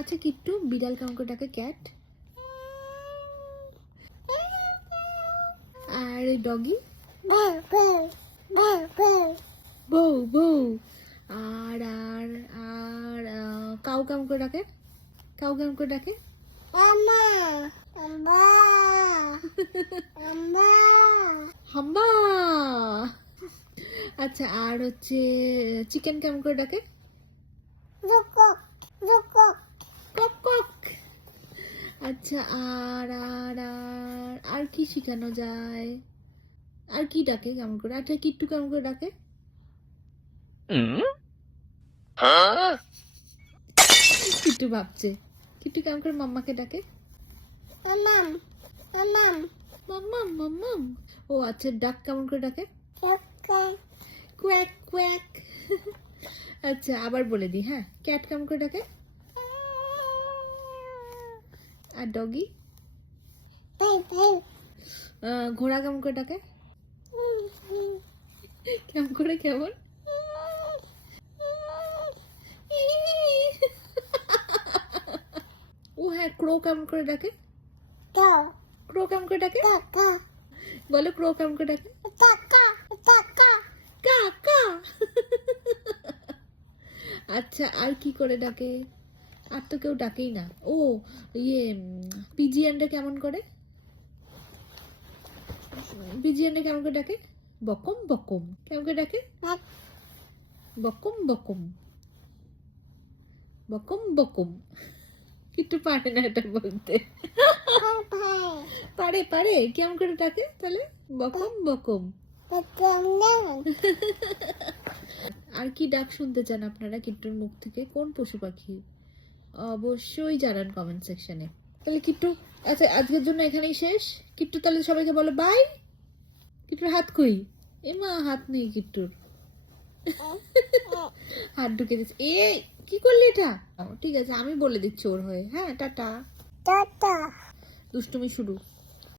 আচ্ছা কিট্টু, বিড়াল কেমন করে ডাকে? ক্যাট। আর ডগি? বউ বউ। আর আর আর কাউ কেমন করে ডাকে? কাউ কেমন করে ডাকে? হাম্বা। আচ্ছা আর হচ্ছে চিকেন কেমন করে ডাকে? কক কক। আচ্ছা আর আর আর আর কি শেখানো যায়? আর কি ডাকে কেমন করে? আচ্ছা কিট্টু কেমন করে ডাকে? কিট্টু ভাবছে। কিট্টু কেমন করে মাম্মাকে ডাকে? মাম্মাম মাম্মাম। ও আচ্ছা, ডাক কেমন করে ডাকে? Quack quack. আচ্ছা আবার বলে দিই, হ্যাঁ। ক্যাট কেমন করে ডাকে? আর ডগি? ঘোড়া কেমন করে ডাকে? কেমন করে? কেমন? ও হ্যাঁ, ক্রো কেমন করে ডাকে? ক্রো কেমন করে ডাকে? বলো, ক্রো কেমন করে ডাকে? কা কা। আচ্ছা আর কি করে ডাকে? আর তো কেউ ডাকেই না। ও ইয়ে, পিজিয়ানটা কেমন করে? পিজিয়ানটা কেমন করে ডাকে? বকম বকম। কেমন করে ডাকে? বকম বকম। বকম বকম। একটু পারে না এটা বলতে। পারে পারে। কেমন করে ডাকে তাহলে? বকম বকম। আর কি ডাক শুনতে চান আপনারা কিট্টুর মুখ থেকে? কোন পশু পাখি? অবশ্যই জানান কমেন্ট সেকশনে। তাহলে কিট্টু, আচ্ছা আজকের জন্য এখানেই শেষ। কিট্টু তাহলে সবাইকে বলো বাই। কিট্টুর হাত কই? এমা, হাত নেই কিট্টুর। হাত ঢুকে দিচ্ছে। এই কি করলি এটা? ঠিক আছে, আমি বলে দিচ্ছি ওর হয়ে। হ্যাঁ, টাটা। দুষ্টুমি শুরু।